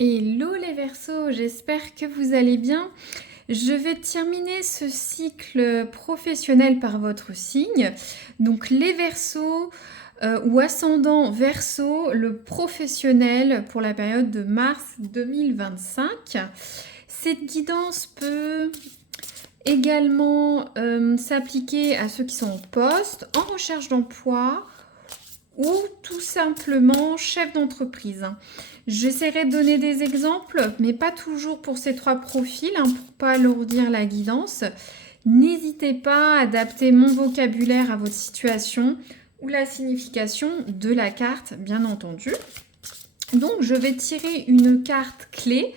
Hello les Verseaux, j'espère que vous allez bien. Je vais terminer ce cycle professionnel par votre signe. Donc les Verseaux ou ascendant Verseau, le professionnel pour la période de mars 2025. Cette guidance peut également s'appliquer à ceux qui sont en poste, en recherche d'emploi ou tout simplement chef d'entreprise. J'essaierai de donner des exemples, mais pas toujours pour ces trois profils, pour ne pas alourdir la guidance. N'hésitez pas à adapter mon vocabulaire à votre situation ou la signification de la carte, bien entendu. Donc, je vais tirer une carte clé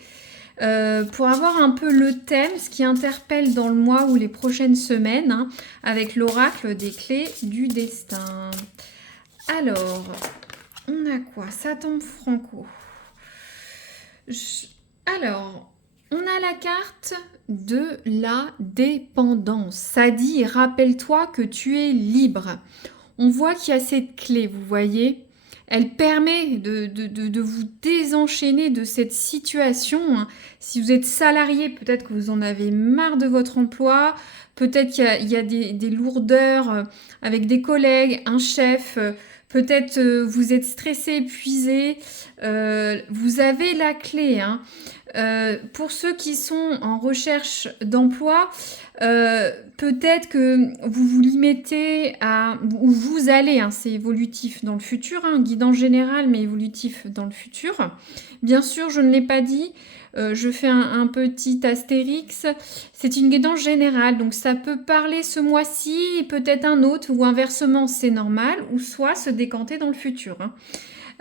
pour avoir un peu le thème, ce qui interpelle dans le mois ou les prochaines semaines, avec l'oracle des clés du destin. Alors, on a quoi? Satan Franco. Alors, on a la carte de la dépendance. Ça dit, rappelle-toi que tu es libre. On voit qu'il y a cette clé, vous voyez. Elle permet de vous désenchaîner de cette situation. Si vous êtes salarié, peut-être que vous en avez marre de votre emploi. Peut-être qu'il y a des lourdeurs avec des collègues, un chef. Peut-être vous êtes stressé, épuisé. Vous avez la clé. Pour ceux qui sont en recherche d'emploi, peut-être que vous vous limitez à... Ou vous allez, c'est évolutif dans le futur, guidance générale, mais évolutif dans le futur. Bien sûr, je ne l'ai pas dit, je fais un petit astérix. C'est une guidance générale, donc ça peut parler ce mois-ci et peut-être un autre, ou inversement, c'est normal, ou soit se décanter dans le futur.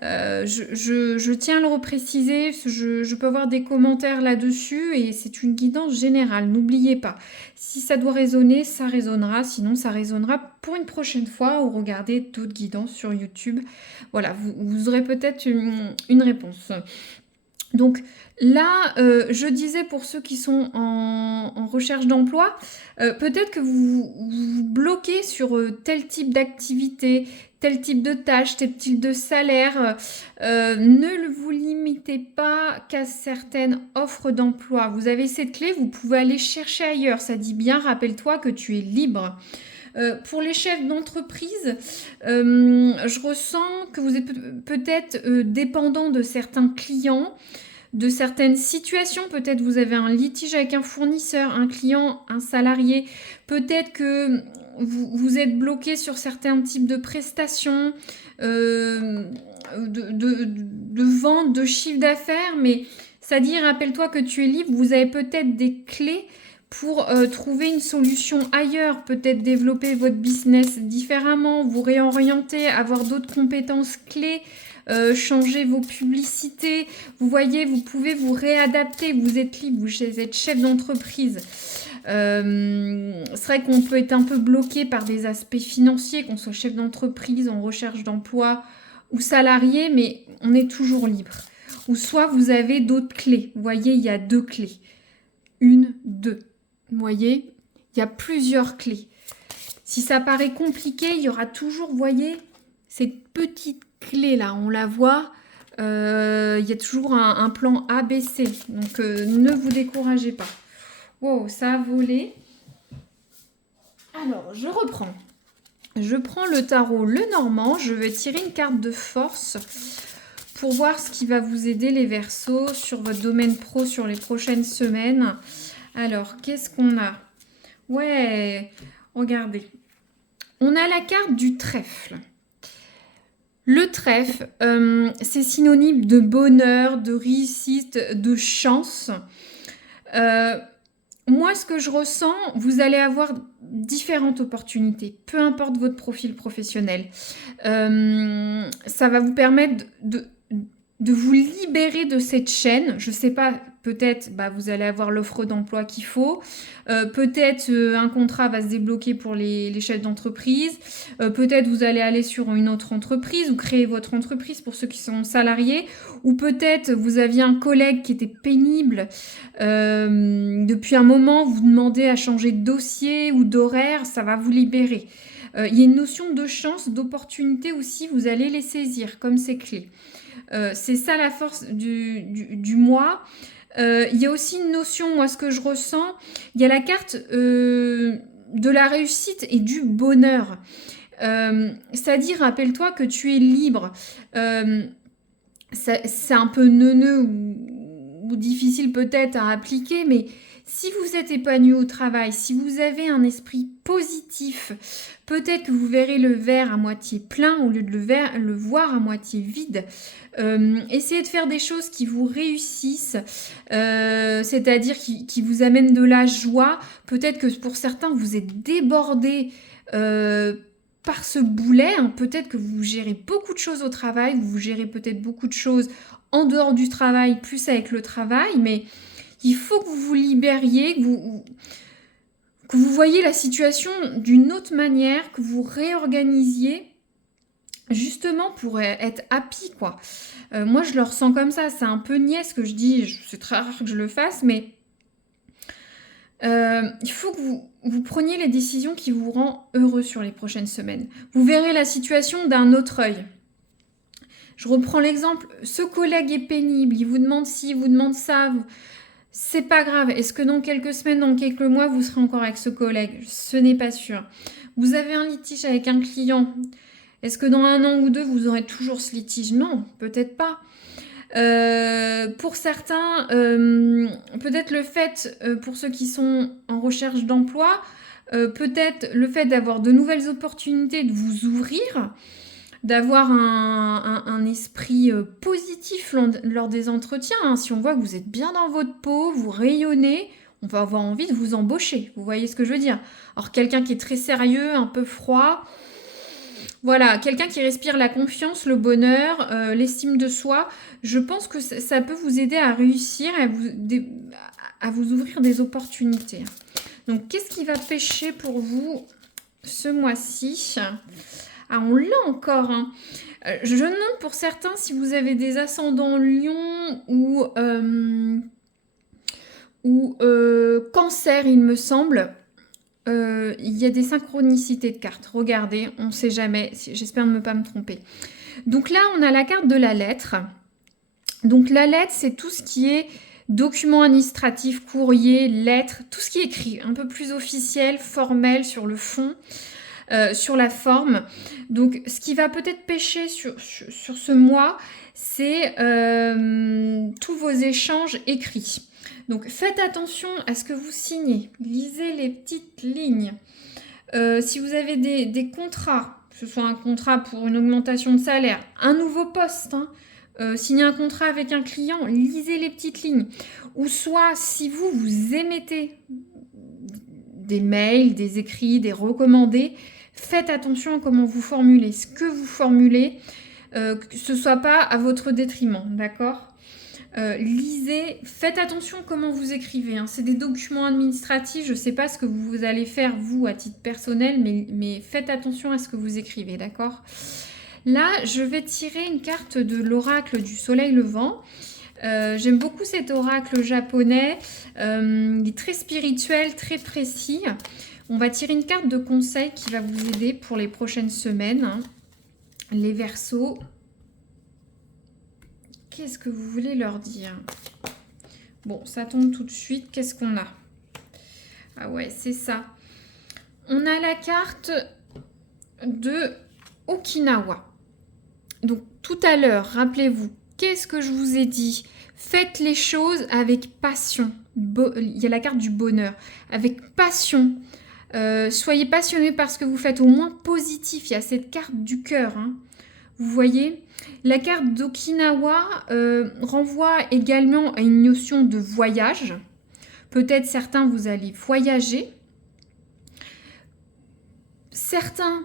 Je tiens à le repréciser, je peux avoir des commentaires là-dessus et c'est une guidance générale, n'oubliez pas. Si ça doit résonner, ça résonnera, sinon ça résonnera pour une prochaine fois ou regardez d'autres guidances sur YouTube. Voilà, vous aurez peut-être une réponse. Donc là, je disais pour ceux qui sont en recherche d'emploi, peut-être que vous bloquez sur tel type d'activité, tel type de tâche, tel type de salaire. Ne vous limitez pas qu'à certaines offres d'emploi. Vous avez cette clé, vous pouvez aller chercher ailleurs. Ça dit bien, rappelle-toi que tu es libre. Pour les chefs d'entreprise, je ressens que vous êtes peut-être dépendant de certains clients, de certaines situations. Peut-être vous avez un litige avec un fournisseur, un client, un salarié. Peut-être que vous êtes bloqué sur certains types de prestations, de vente, de chiffre d'affaires. Mais ça dit, rappelle-toi que tu es libre. Vous avez peut-être des clés pour trouver une solution ailleurs, peut-être développer votre business différemment, vous réorienter, avoir d'autres compétences clés, changer vos publicités. Vous voyez, vous pouvez vous réadapter, vous êtes libre, vous êtes chef d'entreprise. C'est vrai qu'on peut être un peu bloqué par des aspects financiers, qu'on soit chef d'entreprise, en recherche d'emploi ou salarié, mais on est toujours libre. Ou soit vous avez d'autres clés. Vous voyez, il y a deux clés. Une, deux. Vous voyez, il y a plusieurs clés. Si ça paraît compliqué, il y aura toujours, vous voyez, cette petite clé là, on la voit. Il y a toujours un plan A, B, C. Donc, ne vous découragez pas. Wow, ça a volé. Alors, je reprends. Je prends le tarot Lenormand. Je vais tirer une carte de force pour voir ce qui va vous aider les Verseaux sur votre domaine pro sur les prochaines semaines. Alors, qu'est-ce qu'on a? Ouais, regardez. On a la carte du trèfle. Le trèfle, c'est synonyme de bonheur, de réussite, de chance. Moi, ce que je ressens, vous allez avoir différentes opportunités, peu importe votre profil professionnel. Ça va vous permettre de vous libérer de cette chaîne. Je ne sais pas, peut-être vous allez avoir l'offre d'emploi qu'il faut. Peut-être un contrat va se débloquer pour les chefs d'entreprise. Peut-être vous allez aller sur une autre entreprise ou créer votre entreprise pour ceux qui sont salariés. Ou peut-être vous aviez un collègue qui était pénible. Depuis un moment, vous demandez à changer de dossier ou d'horaire. Ça va vous libérer. Il y a une notion de chance, d'opportunité aussi. Vous allez les saisir comme ces clés. C'est ça la force du mois. Il y a aussi une notion, moi ce que je ressens, il y a la carte de la réussite et du bonheur. C'est-à-dire, rappelle-toi que tu es libre. C'est un peu neuneux ou difficile peut-être à appliquer, mais si vous êtes épanoui au travail, si vous avez un esprit positif, peut-être que vous verrez le verre à moitié plein au lieu de le voir à moitié vide. Essayez de faire des choses qui vous réussissent, c'est-à-dire qui vous amènent de la joie. Peut-être que pour certains, vous êtes débordés par ce boulet. Peut-être que vous gérez beaucoup de choses au travail, vous gérez peut-être beaucoup de choses en dehors du travail, plus avec le travail, mais il faut que vous vous libériez, que vous voyiez la situation d'une autre manière, que vous réorganisiez justement pour être happy, quoi. Moi, je le ressens comme ça. C'est un peu niais ce que je dis. C'est très rare que je le fasse, mais il faut que vous preniez les décisions qui vous rendent heureux sur les prochaines semaines. Vous verrez la situation d'un autre œil. Je reprends l'exemple. Ce collègue est pénible. Il vous demande ci, il vous demande ça. C'est pas grave. Est-ce que dans quelques semaines, dans quelques mois, vous serez encore avec ce collègue? Ce n'est pas sûr. Vous avez un litige avec un client. Est-ce que dans 1 an ou 2, vous aurez toujours ce litige? Non, peut-être pas. Pour certains, peut-être le fait, pour ceux qui sont en recherche d'emploi, peut-être le fait d'avoir de nouvelles opportunités, de vous ouvrir, d'avoir un esprit positif lors des entretiens. Si on voit que vous êtes bien dans votre peau, vous rayonnez, on va avoir envie de vous embaucher. Vous voyez ce que je veux dire? Alors quelqu'un qui est très sérieux, un peu froid, voilà, quelqu'un qui respire la confiance, le bonheur, l'estime de soi, je pense que ça peut vous aider à réussir, à vous ouvrir des opportunités. Donc, qu'est-ce qui va pêcher pour vous ce mois-ci? Ah, on l'a encore. Je note pour certains, si vous avez des ascendants Lion ou Cancer, il me semble, il y a des synchronicités de cartes. Regardez, on ne sait jamais. J'espère ne pas me tromper. Donc là, on a la carte de la lettre. Donc la lettre, c'est tout ce qui est document administratif, courrier, lettres, tout ce qui est écrit, un peu plus officiel, formel sur le fond, sur la forme. Donc ce qui va peut-être pêcher sur ce mois, c'est tous vos échanges écrits. Donc faites attention à ce que vous signez, lisez les petites lignes. Si vous avez des contrats, que ce soit un contrat pour une augmentation de salaire, un nouveau poste, signez un contrat avec un client, lisez les petites lignes. Ou soit si vous émettez des mails, des écrits, des recommandés, faites attention à comment vous formulez. Ce que vous formulez, que ce ne soit pas à votre détriment, d'accord ? Lisez, faites attention comment vous écrivez. C'est des documents administratifs, je ne sais pas ce que vous allez faire, vous, à titre personnel, mais faites attention à ce que vous écrivez, d'accord ? Là, je vais tirer une carte de l'oracle du soleil levant. J'aime beaucoup cet oracle japonais. Il est très spirituel, très précis. On va tirer une carte de conseil qui va vous aider pour les prochaines semaines. Les Verseaux. Qu'est-ce que vous voulez leur dire? Bon, ça tombe tout de suite. Qu'est-ce qu'on a? Ah ouais, c'est ça. On a la carte de Okinawa. Donc, tout à l'heure, rappelez-vous, qu'est-ce que je vous ai dit? Faites les choses avec passion. Il y a la carte du bonheur. Avec passion. Soyez passionné par ce que vous faites, au moins positif. Il y a cette carte du cœur. Vous voyez, la carte d'Okinawa renvoie également à une notion de voyage. Peut-être certains, vous allez voyager. Certains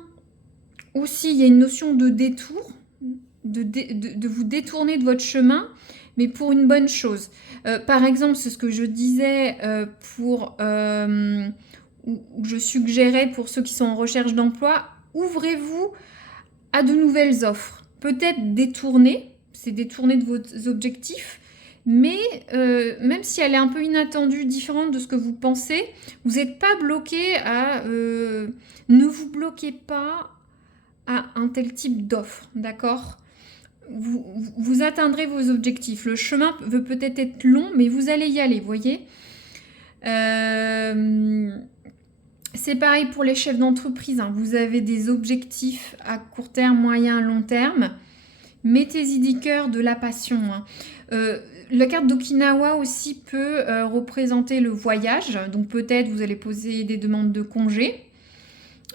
aussi, il y a une notion de détour, de vous détourner de votre chemin, mais pour une bonne chose. Par exemple, c'est ce que je disais où je suggérais pour ceux qui sont en recherche d'emploi, ouvrez-vous à de nouvelles offres. Peut-être détourner, c'est détourner de vos objectifs, mais même si elle est un peu inattendue, différente de ce que vous pensez, vous n'êtes pas bloqué ne vous bloquez pas à un tel type d'offre, d'accord ? vous atteindrez vos objectifs. Le chemin peut-être être long, mais vous allez y aller, vous voyez. C'est pareil pour les chefs d'entreprise, hein. Vous avez des objectifs à court terme, moyen, long terme. Mettez-y du cœur, de la passion, hein. La carte d'Okinawa aussi peut représenter le voyage. Donc peut-être vous allez poser des demandes de congés.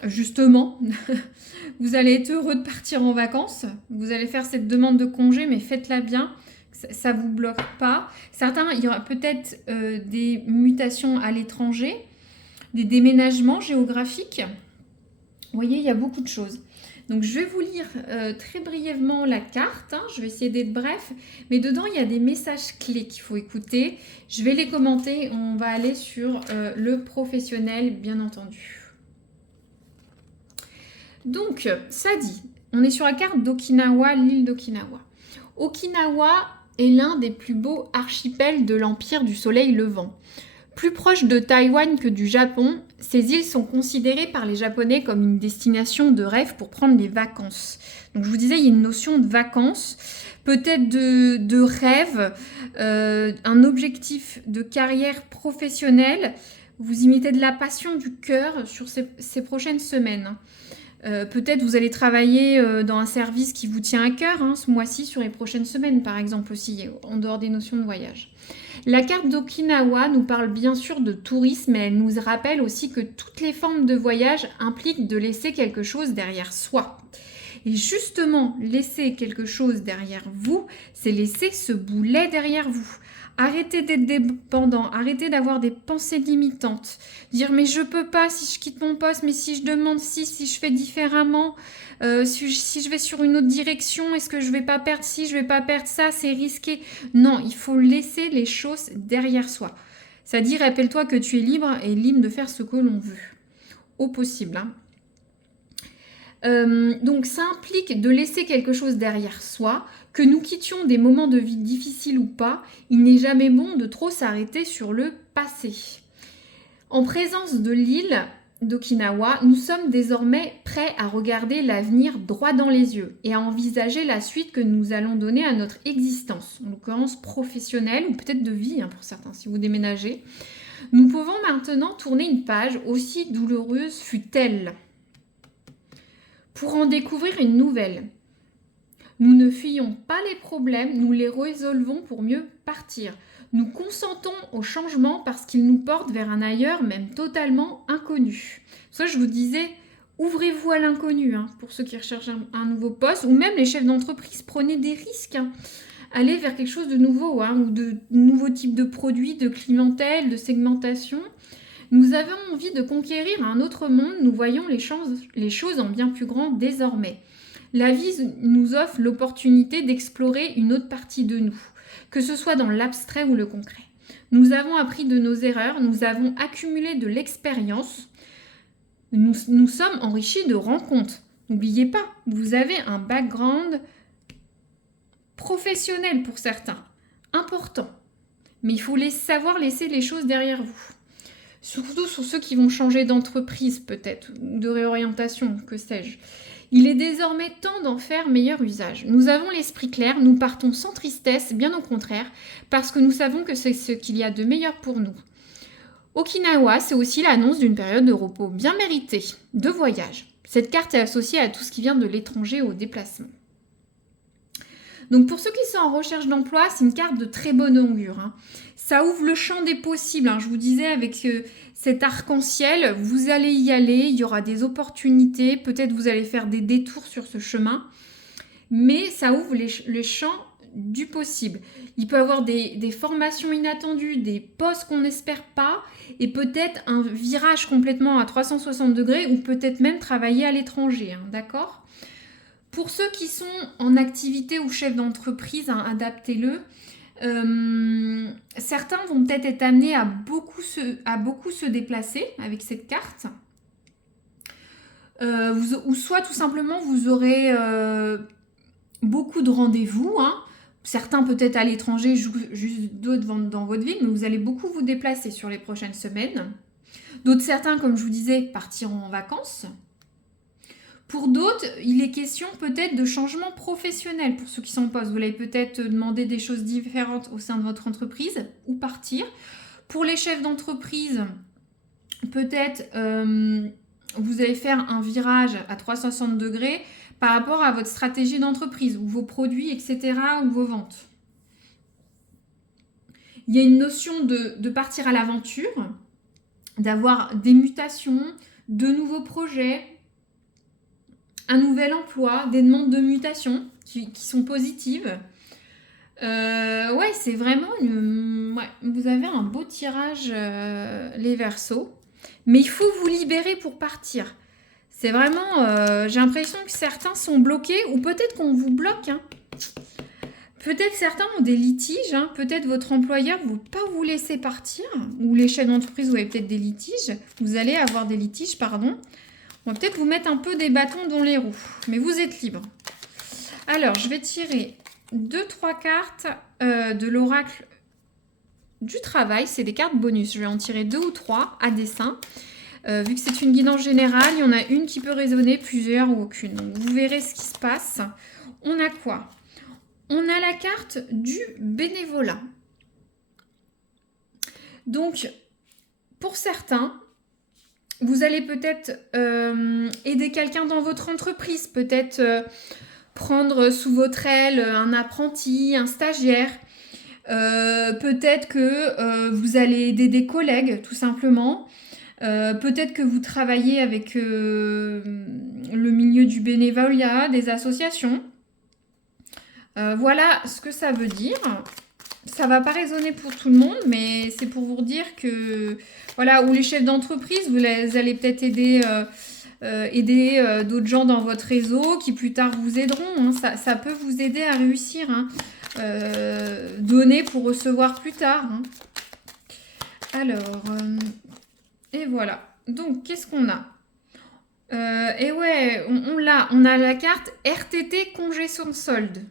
Justement, vous allez être heureux de partir en vacances. Vous allez faire cette demande de congé, mais faites-la bien. Ça ne vous bloque pas. Certains, il y aura peut-être des mutations à l'étranger, des déménagements géographiques. Vous voyez, il y a beaucoup de choses. Donc, je vais vous lire très brièvement la carte, hein. Je vais essayer d'être bref. Mais dedans, il y a des messages clés qu'il faut écouter. Je vais les commenter. On va aller sur le professionnel, bien entendu. Donc, ça dit, on est sur la carte d'Okinawa, l'île d'Okinawa. Okinawa est l'un des plus beaux archipels de l'Empire du Soleil Levant. Plus proche de Taïwan que du Japon, ces îles sont considérées par les Japonais comme une destination de rêve pour prendre des vacances. Donc je vous disais, il y a une notion de vacances, peut-être de rêve, un objectif de carrière professionnelle. Vous y mettez de la passion, du cœur sur ces prochaines semaines. Peut-être vous allez travailler dans un service qui vous tient à cœur, hein, ce mois-ci, sur les prochaines semaines par exemple aussi, en dehors des notions de voyage. La carte d'Okinawa nous parle bien sûr de tourisme, mais elle nous rappelle aussi que toutes les formes de voyage impliquent de laisser quelque chose derrière soi. Et justement, laisser quelque chose derrière vous, c'est laisser ce boulet derrière vous. Arrêtez d'être dépendant, arrêtez d'avoir des pensées limitantes. Dire mais je peux pas si je quitte mon poste, mais si je demande si je fais différemment, si je vais sur une autre direction, est-ce que je vais pas perdre ci, je vais pas perdre ça, c'est risqué. Non, il faut laisser les choses derrière soi. Ça dit, rappelle-toi que tu es libre et libre de faire ce que l'on veut. Au possible, hein. Donc ça implique de laisser quelque chose derrière soi, que nous quittions des moments de vie difficiles ou pas, il n'est jamais bon de trop s'arrêter sur le passé. En présence de l'île d'Okinawa, nous sommes désormais prêts à regarder l'avenir droit dans les yeux et à envisager la suite que nous allons donner à notre existence, en l'occurrence professionnelle ou peut-être de vie, hein, pour certains si vous déménagez. Nous pouvons maintenant tourner une page, aussi douloureuse fut-elle, pour en découvrir une nouvelle. Nous ne fuyons pas les problèmes, nous les résolvons pour mieux partir. Nous consentons au changement parce qu'il nous porte vers un ailleurs, même totalement inconnu. Ça, je vous disais, ouvrez-vous à l'inconnu, hein, pour ceux qui recherchent un nouveau poste, ou même les chefs d'entreprise, prenez des risques, hein. Allez vers quelque chose de nouveau, hein, ou de nouveaux types de produits, de clientèle, de segmentation. Nous avons envie de conquérir un autre monde, nous voyons les choses en bien plus grand désormais. La vie nous offre l'opportunité d'explorer une autre partie de nous, que ce soit dans l'abstrait ou le concret. Nous avons appris de nos erreurs, nous avons accumulé de l'expérience, nous sommes enrichis de rencontres. N'oubliez pas, vous avez un background professionnel pour certains, important, mais il faut savoir laisser les choses derrière vous. Surtout sur ceux qui vont changer d'entreprise peut-être, ou de réorientation, que sais-je. Il est désormais temps d'en faire meilleur usage. Nous avons l'esprit clair, nous partons sans tristesse, bien au contraire, parce que nous savons que c'est ce qu'il y a de meilleur pour nous. Okinawa, c'est aussi l'annonce d'une période de repos bien méritée, de voyage. Cette carte est associée à tout ce qui vient de l'étranger au déplacement. Donc pour ceux qui sont en recherche d'emploi, c'est une carte de très bonne augure, hein. Ça ouvre le champ des possibles, hein. Je vous disais, avec cet arc-en-ciel, vous allez y aller, il y aura des opportunités, peut-être vous allez faire des détours sur ce chemin, mais ça ouvre les champs du possible. Il peut y avoir des formations inattendues, des postes qu'on n'espère pas, et peut-être un virage complètement à 360 degrés, ou peut-être même travailler à l'étranger, hein, d'accord ? Pour ceux qui sont en activité ou chefs d'entreprise, hein, adaptez-le. Certains vont peut-être être amenés à beaucoup se déplacer avec cette carte. Ou soit tout simplement vous aurez beaucoup de rendez-vous, hein. Certains peut-être à l'étranger, juste d'autres dans votre ville, mais vous allez beaucoup vous déplacer sur les prochaines semaines. D'autres, certains, comme je vous disais, partiront en vacances. Pour d'autres, il est question peut-être de changement professionnel pour ceux qui sont en poste. Vous allez peut-être demander des choses différentes au sein de votre entreprise ou partir. Pour les chefs d'entreprise, peut-être vous allez faire un virage à 360 degrés par rapport à votre stratégie d'entreprise ou vos produits, etc. ou vos ventes. Il y a une notion de partir à l'aventure, d'avoir des mutations, de nouveaux projets, un nouvel emploi, des demandes de mutation qui sont positives. Ouais, c'est vraiment ouais, vous avez un beau tirage, les Verseaux. Mais il faut vous libérer pour partir. C'est vraiment... j'ai l'impression que certains sont bloqués ou peut-être qu'on vous bloque. Hein. Peut-être certains ont des litiges. Hein. Peut-être votre employeur ne veut pas vous laisser partir. Ou les chefs d'entreprise, vous avez peut-être des litiges. Vous allez avoir des litiges, pardon. On va peut-être vous mettre un peu des bâtons dans les roues. Mais vous êtes libre. Alors, je vais tirer 2-3 cartes de l'oracle du travail. C'est des cartes bonus. Je vais en tirer 2 ou 3 à dessein. Vu que c'est une guidance générale, il y en a une qui peut résonner, plusieurs ou aucune. Donc, vous verrez ce qui se passe. On a quoi? On a la carte du bénévolat. Donc, pour certains, vous allez peut-être aider quelqu'un dans votre entreprise, peut-être prendre sous votre aile un apprenti, un stagiaire. Peut-être que vous allez aider des collègues, tout simplement. Peut-être que vous travaillez avec le milieu du bénévolat, des associations. Voilà ce que ça veut dire. Ça ne va pas résonner pour tout le monde, mais c'est pour vous dire que, voilà, ou les chefs d'entreprise, vous allez peut-être aider, d'autres gens dans votre réseau qui plus tard vous aideront. Hein. Ça peut vous aider à réussir. Hein. Donner pour recevoir plus tard. Hein. Alors, et voilà. Donc, qu'est-ce qu'on a? Et ouais, on a la carte RTT congé sans solde.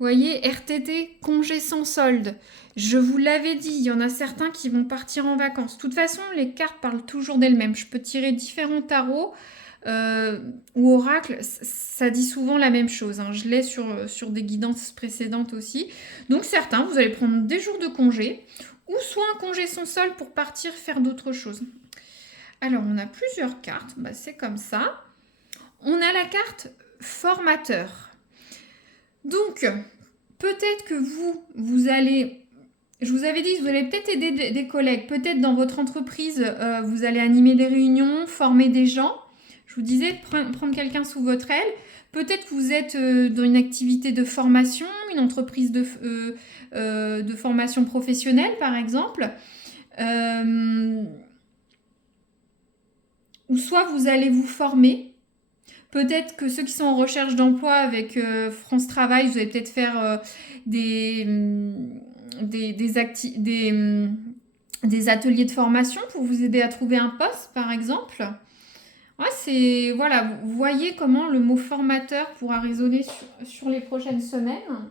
Vous voyez, RTT, congé sans solde. Je vous l'avais dit, il y en a certains qui vont partir en vacances. De toute façon, les cartes parlent toujours d'elles-mêmes. Je peux tirer différents tarots ou oracles. Ça dit souvent la même chose. Hein. Je l'ai sur des guidances précédentes aussi. Donc certains, vous allez prendre des jours de congé ou soit un congé sans solde pour partir faire d'autres choses. Alors, on a plusieurs cartes. Bah, c'est comme ça. On a la carte formateur. Donc, peut-être que vous allez, je vous avais dit, vous allez peut-être aider des collègues, peut-être dans votre entreprise, vous allez animer des réunions, former des gens. Je vous disais, prendre quelqu'un sous votre aile. Peut-être que vous êtes dans une activité de formation, une entreprise de formation professionnelle, par exemple. Ou soit vous allez vous former. Peut-être que ceux qui sont en recherche d'emploi avec France Travail, vous allez peut-être faire des ateliers de formation pour vous aider à trouver un poste, par exemple. Ouais, voilà, vous voyez comment le mot formateur pourra résonner sur les prochaines semaines.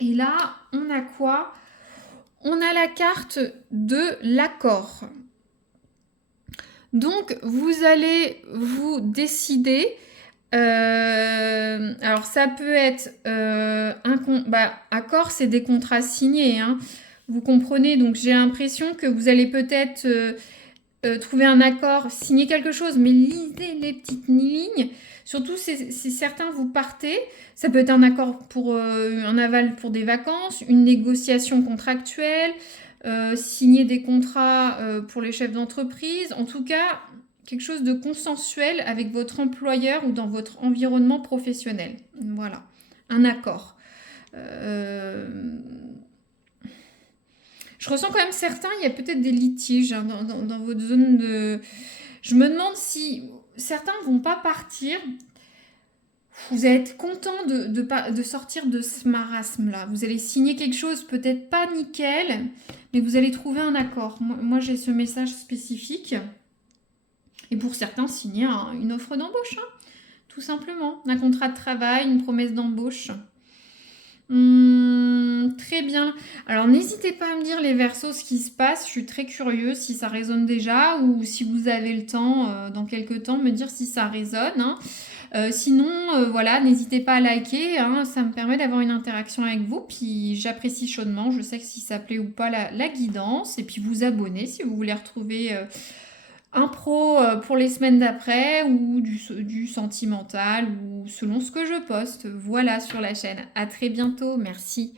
Et là, on a quoi? On a la carte de l'accord. Donc, vous allez vous décider. Alors, ça peut être accord, c'est des contrats signés. Hein. Vous comprenez? Donc, j'ai l'impression que vous allez peut-être trouver un accord, signer quelque chose, mais lisez les petites lignes. Surtout si certains vous partez, ça peut être un accord pour un aval pour des vacances, une négociation contractuelle. Signer des contrats pour les chefs d'entreprise, en tout cas quelque chose de consensuel avec votre employeur ou dans votre environnement professionnel. Voilà, un accord. Je ressens quand même certains, il y a peut-être des litiges hein, dans votre zone de... Je me demande si certains ne vont pas partir. Vous allez être content de sortir de ce marasme-là. Vous allez signer quelque chose, peut-être pas nickel, mais vous allez trouver un accord. Moi j'ai ce message spécifique. Et pour certains, signer une offre d'embauche, hein, tout simplement. Un contrat de travail, une promesse d'embauche. Très très bien. Alors n'hésitez pas à me dire les Verseaux ce qui se passe. Je suis très curieuse si ça résonne déjà ou si vous avez le temps, dans quelques temps, me dire si ça résonne, hein. Sinon, voilà, n'hésitez pas à liker, hein, ça me permet d'avoir une interaction avec vous. Puis j'apprécie chaudement. Je sais que si ça plaît ou pas la guidance. Et puis vous abonner si vous voulez retrouver un pro pour les semaines d'après ou du sentimental ou selon ce que je poste. Voilà sur la chaîne. À très bientôt. Merci.